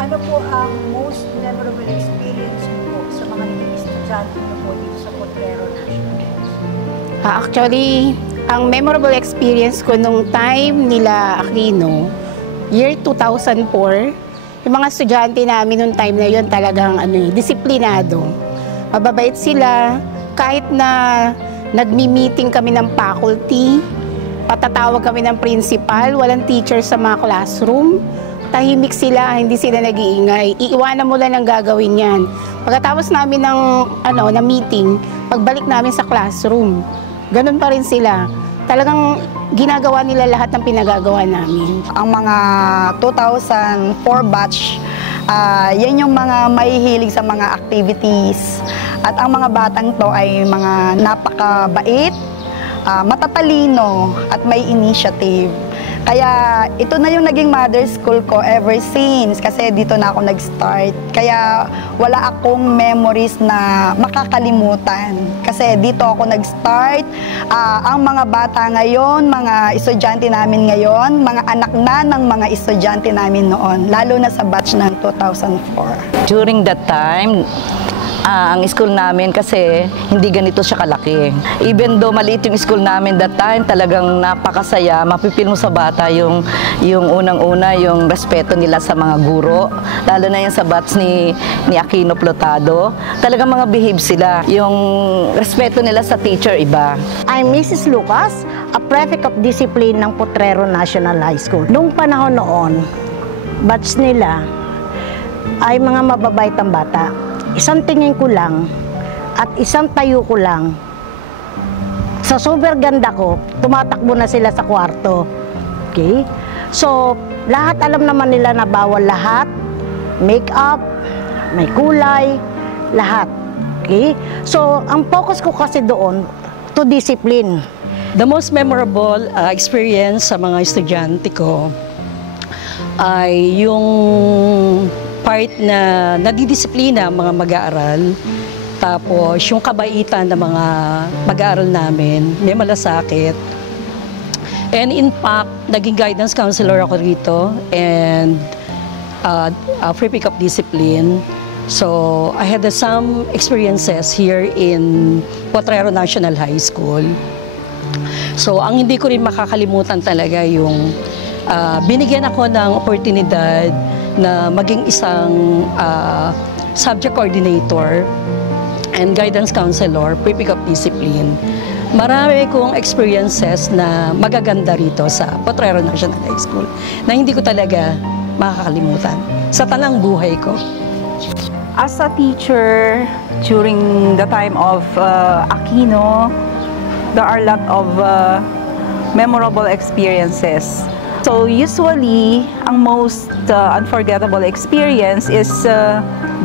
Ano po ang most memorable experience niyo po sa mga naging estudyante niyo po dito sa Potrero National School? Actually, ang memorable experience ko nung time nila Aquino, year 2004, yung mga estudyante namin nung time na yun talagang disiplinado. Mababait sila, kahit na nagmi-meeting kami ng faculty, patatawag kami ng principal, walang teacher sa mga classroom, tahimik sila, hindi sila nag-iingay. Iiwanan mo lang ang gagawin yan. Pagkatapos namin ng meeting, pagbalik namin sa classroom, ganun pa rin sila. Talagang ginagawa nila lahat ng pinagagawa namin. Ang mga 2004 batch, yan yung mga mahihilig sa mga activities. At ang mga batang to ay mga napakabait, matatalino at may initiative. Kaya ito na yung naging mother school ko ever since kasi dito na ako nag-start. Kaya wala akong memories na makakalimutan kasi dito ako nag-start. Ang mga bata ngayon, mga estudyante namin ngayon, mga anak na ng mga estudyante namin noon, lalo na sa batch ng 2004. During that time, ang school namin kasi hindi ganito siya kalaki. Even though maliit yung school namin that time, talagang napakasaya. Mapipil mo sa bata yung unang-una, yung respeto nila sa mga guro. Lalo na yung sa batch ni Aquino Plotado. Talagang mga behave sila. Yung respeto nila sa teacher, iba. I'm Mrs. Lucas, a prefect of discipline ng Potrero National High School. Noong panahon noon, batch nila ay mga mababait ang bata. Isang tingin ko lang at isang tayo ko lang, sa super ganda ko, tumatakbo na sila sa kwarto. Okay? So, lahat alam naman nila na bawal lahat, make-up, may kulay, lahat. Okay? So, ang focus ko kasi doon, to discipline. The most memorable experience sa mga estudyante ko ay yung part na nadidisiplina mga mag-aaral, tapos yung kabaitan ng mga mag-aaral namin, may malasakit. And in fact, naging guidance counselor ako rito and free pick-up discipline. So I had some experiences here in Potrero National High School. So ang hindi ko rin makakalimutan talaga yung binigyan ako ng oportunidad na maging isang subject coordinator and guidance counselor, pre-pick-up discipline. Marami kong experiences na magaganda rito sa Potrero National High School na hindi ko talaga makakalimutan sa tanang buhay ko. As a teacher, during the time of Aquino, there are a lot of memorable experiences. So usually, ang most unforgettable experience is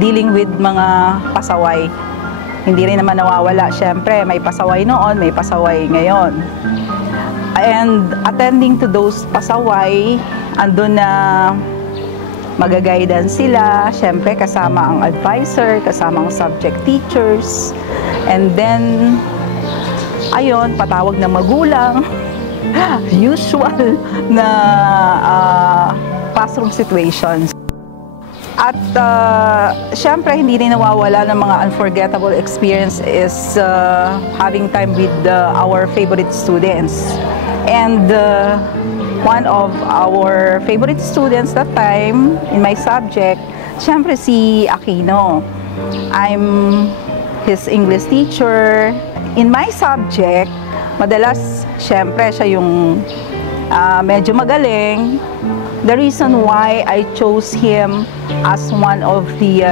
dealing with mga pasaway. Hindi rin naman nawawala, syempre may pasaway noon, may pasaway ngayon. And attending to those pasaway, andun na magaguidance sila, syempre kasama ang advisor, kasama ang subject teachers, and then, ayun, patawag ng magulang. Usual na classroom situations. At syempre hindi rin nawawala ng mga unforgettable experience is having time with our favorite students. And one of our favorite students that time in my subject, syempre si Aquino. I'm his English teacher. In my subject, madalas, syempre, siya yung medyo magaling. The reason why I chose him as one of the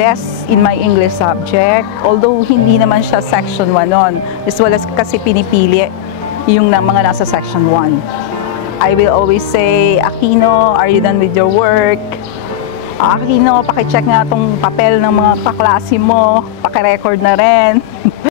best in my English subject, although hindi naman siya Section 1 noon, as well as kasi pinipili yung mga nasa Section 1. I will always say, Aquino, are you done with your work? Aquino, pakicheck nga itong papel ng mga kaklase mo, pakirecord na rin.